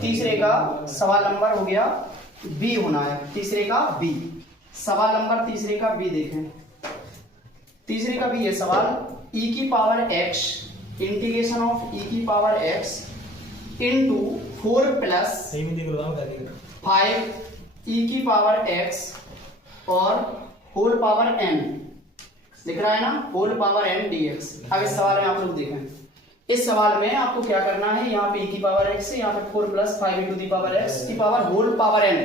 तीसरे का सवाल नंबर हो गया बी होना है, तीसरे का बी। सवाल नंबर तीसरे का बी देखें, तीसरे का बी है सवाल, e की power x integration of e की power x into 4 plus 5 e की पावर x और होल पावर n, दिख रहा है ना, होल पावर n dx। अब इस सवाल में आप लोग देखें, इस सवाल में आपको क्या करना है, यहाँ पे e की पावर x, यहाँ पे 4 plus 5 into the power x की पावर होल पावर n।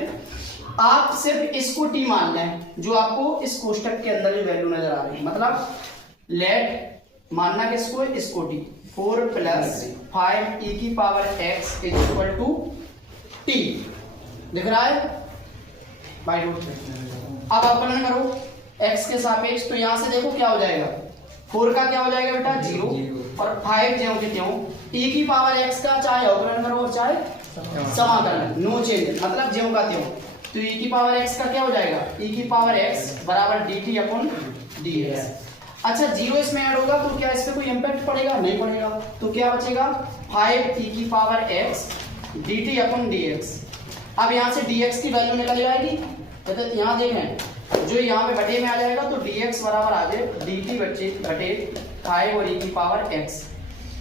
आप सिर्फ इसको t मान लें, जो आपको इस कोष्टक के अंदर जो वैल्यू नजर आ रही है, मतलब लेट मानना किसको, इसको t। 4 प्लस 5 e की power x is equal to t, दिख रहा है बाई रूट। अब अपलन करो x के सापेक्ष, तो यहां से देखो क्या हो जाएगा, 4 का क्या हो जाएगा बेटा 0 और 5 ज्यों के त्यों, e की पावर x का चाहे अवकलन करो और चाहे समाकलन, नो चेंज, मतलब ज्यों का त्यों। तो e की पावर x का क्या हो जाएगा, e की पावर x बराबर dt अपन dx। अच्छा 0 इसमें ऐड होगा तो क्या इस पे कोई इंपैक्ट पड़ेगा, नहीं पड़ेगा, तो क्या बचेगा 5 e की पावर x dt अपन dx। अब यहाँ से dx की वैल्यू निकल जाएगी, तो यहाँ देखें जो यहाँ पे बटे में आ जाएगा, तो dx बराबर आ जाए dt बटे 5 और e की पावर x,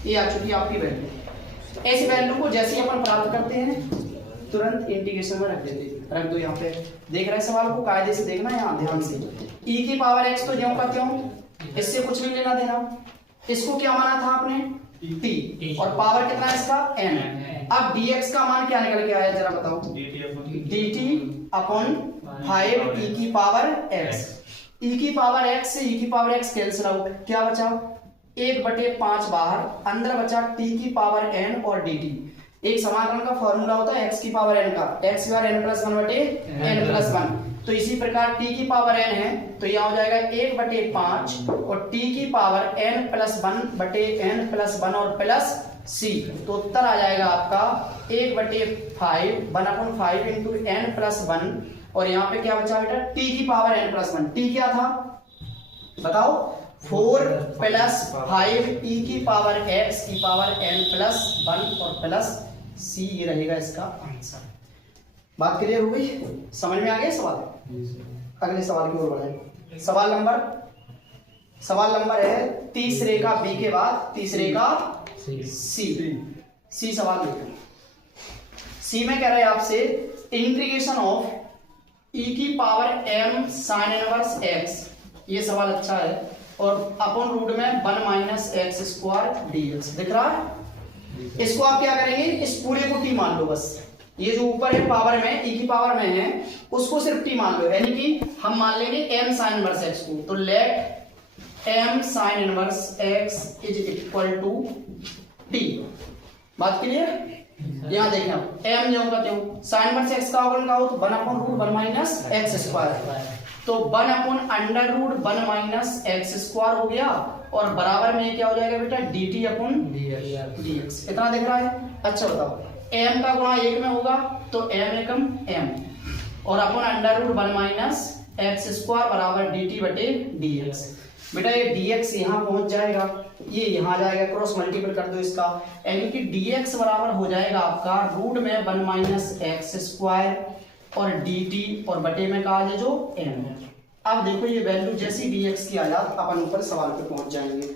ये आ चुकी आपकी वैल्यू। ऐसी वैल्यू को जैसे ही अपन प्राप्त करते हैं तुरंत इंटीग्रेशन में रख देते, रख दो यहाँ पे। देख रहे हैं सवाल को, कायदे से देखना यहाँ ध्यान से। e की पावर x तो ज्यों का त्यों, इससे कुछ भी लेना देना, इसको क्या माना था आपने t, और पावर कितना है इसका n। अब dx का मान क्या निकल के आया जरा बताओ, dt अपॉन 5 e की पावर x। e की पावर x से e की पावर x कैंसिल आउट, क्या बचा 1/5 बाहर, अंदर बचा t की पावर n और dt। एक समाकलन का फॉर्मूला होता है x की पावर n का, x बार n प्लस 1 बटे n प्लस 1। तो इसी प्रकार t की पावर n है तो यह हो जाएगा 1/5 और t की पावर n प्लस 1 बटे n प्लस 1 और प्लस c। तो उत्तर आ जाएगा आपका 1/5 1/5 इंटू n प्लस 1, और यहाँ पे क्या बचा बेटा t की पावर n प्लस 1। t क्या था बताओ, 4 प्लस 5 e की पावर x की पावर n प्लस 1 और प्लस c, ये रहेगा इसका आंसर। बात क्लियर हो गई, समझ में आ गया सवाल। अगले सवाल की ओर बढ़े। सवाल नंबर है तीसरे का बी के बाद तीसरे का सी सवाल देखें। सी में कह रहे हैं आपसे इंटीग्रेशन ऑफ e की power m sine inverse x, ये सवाल अच्छा है, और अपॉन रूट में 1 माइनस एक्स स्क्वायर dx, दिख रहा है। इसको आप क्या करेंगे, इस पूरे को t मान लो, बस ये जो ऊपर है पावर में e की पावर में है उसको सिर्फ t मान लो, यानी कि हम मान लेंगे m साइन इनवर्स x को। तो let m sine inverse x is equal to t। बात क्लियर। यहाँ देखें आप m जो होगा त्यों, साइन इनवर्स x का अवकलन का हो तो 1 upon root 1 minus X square, तो 1 upon under root 1 minus X square हो गया, और बराबर में क्या हो जाएगा बेटा dt अपॉन dx। इतना दिख रहा है। अच्छा बताओ m का गुणा 1 में होगा तो m एकम m, और upon under root 1 minus X square बराबर dt बटे dx। बेटा ये dx यहाँ पहुंच जाएगा, ये यहाँ जाएगा, क्रॉस मल्टीपल कर दो इसका, यानी कि dx बराबर हो जाएगा आपका रूट में 1 माइनस एक्स स्क्वायर और dt, और बटे में कहा जाए जो m। अब देखो ये वैल्यू जैसी dx की आया अपन ऊपर सवाल पे पहुंच जाएंगे।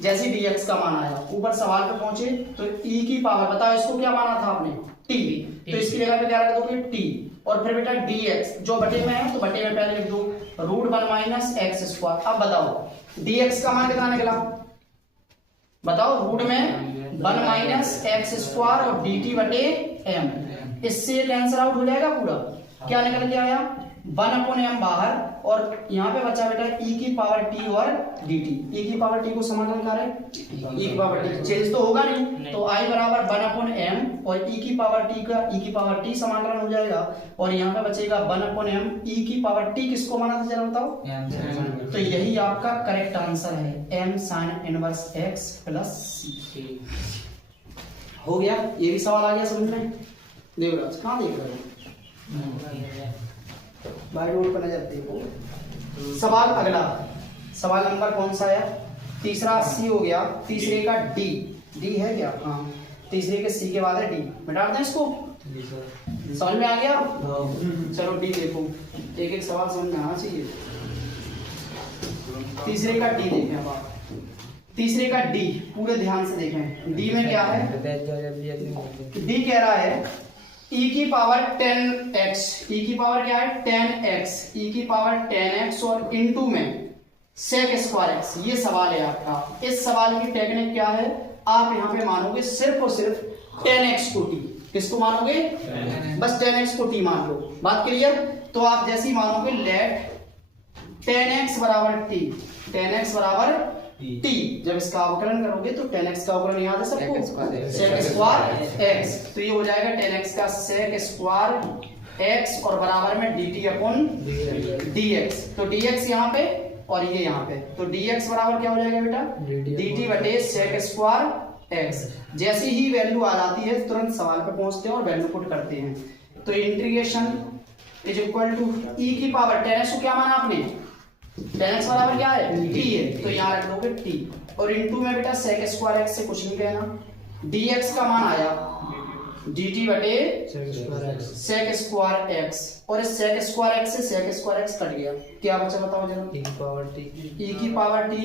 जैसी dx का मान आया ऊपर सवाल पे पहुंचे तो e की पावर, बताओ इसको क्या माना था आपने t, तो इसकी जगह पे क्या रख दोगे t, और फिर बेटा dx जो बटे में है तो बटे में पहले लिख दो रूट 1 माइनस एक्स स्क्वायर। अब बताओ dx का मान कितना निकला, बताओ रूट में 1 माइनस एक्स स्क्वायर और dt बटे m, इससे कैंसिल आउट हो जाएगा पूरा। क्या निकल के आया 1 अपॉन m बाहर, और यहाँ पे बचा बेटा e की पावर t और dt। e की पावर t को समाकलन करें, e की पावर t चेंज तो होगा नहीं, तो i बराबर 1 अपॉन m और e की पावर t का e की पावर t समाकलन हो जाएगा, और यहाँ पे बचेगा 1 अपॉन m e की पावर t किसको माना था जरा बताओ। तो यही आपका करेक्ट आंसर है m sine inverse x plus c। हो गया, ये भी सवाल आ गया समझ में। देवराज कहाँ देख रहे हो, बाई रोड पर नजर देखो। सवाल अगला, सवाल नंबर कौन सा है, तीसरा सी हो गया, तीसरे का डी है क्या, हाँ तीसरे के सी के बाद है डी, मिटा दें इसको। समझ में आ गया? चलो डी देखो, एक एक सवाल समझ में आना चाहिए। तीसरे का डी देखें अब आप, तीसरे का डी पूरे ध्यान से देखें। डी में क्या है? डी कह रहा है e की पावर 10x, e की पावर क्या है 10x, e की पावर 10x और इनटू में sec स्क्वायर x। ये सवाल है आपका। इस सवाल की टेक्निक क्या है? आप यहाँ पे मानोगे सिर्फ और सिर्फ 10x को t। किसको मानोगे? बस 10x को t मान लो। बात क्लियर? तो आप जैसे ही मानोगे लेट 10x बराबर t, 10x बराबर t, जब इसका अवकलन करोगे तो 10x का अवकलन याद है सबको? sec square x। तो ये हो जाएगा 10x का sec स्क्वायर x और बराबर में dt अपॉन dx। तो dx यहाँ पे और ये यहाँ पे, तो dx बराबर क्या हो जाएगा बेटा? dt बटे sec स्क्वायर x। जैसी ही वैल्यू आ जाती है तुरंत सवाल पे पहुंचते हैं और वैल्यू पुट करते हैं। तो integration is equal to e की पावर 10x को क्या माना आपने? 10x बराबर क्या है? t है, तो यहाँ रख दोगे t और इनटू में बेटा sec स्क्वायर x से कुछ नहीं कहना। dx का मान आया dt बटे sec स्क्वायर x और इस sec स्क्वायर x से sec स्क्वायर x कट गया, क्या बचा बताओ जरा? e की पावर t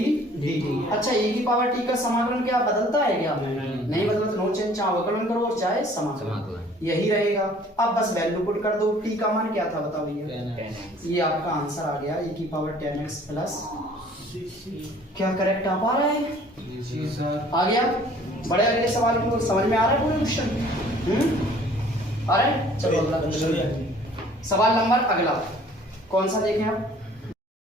dt। अच्छा e की पावर t का समाकलन क्या बदलता है क्या? नहीं बदलता। नो चेंज, चाहे अवकलन करो और चाहे समाकलन, यही रहेगा। अब बस वैल्यू पुट कर दो। t का मान क्या था बताओ भैया? ये आपका आंसर आ गया e की पावर 10x प्लस। क्या करेक्ट आ पा रहा है? आ गया। बड़े अगले सवाल को समझ में आ रहा है पूरे क्वेश्चन? आ रहा है? चलो अगला सवाल नंबर अगला कौन सा देखें आप?